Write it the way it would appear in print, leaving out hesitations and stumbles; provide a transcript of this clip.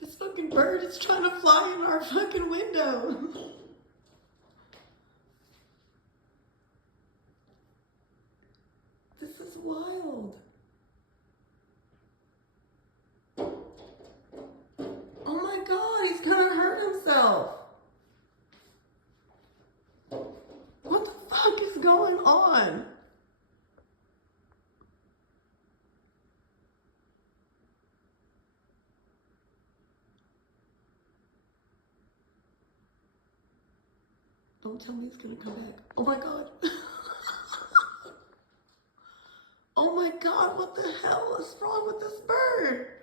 This fucking bird is trying to fly in our fucking window. This is wild. Oh my God, he's gonna hurt himself. What the fuck is going on? Don't tell me he's gonna come back. Oh my God. Oh my God, what the hell is wrong with this bird?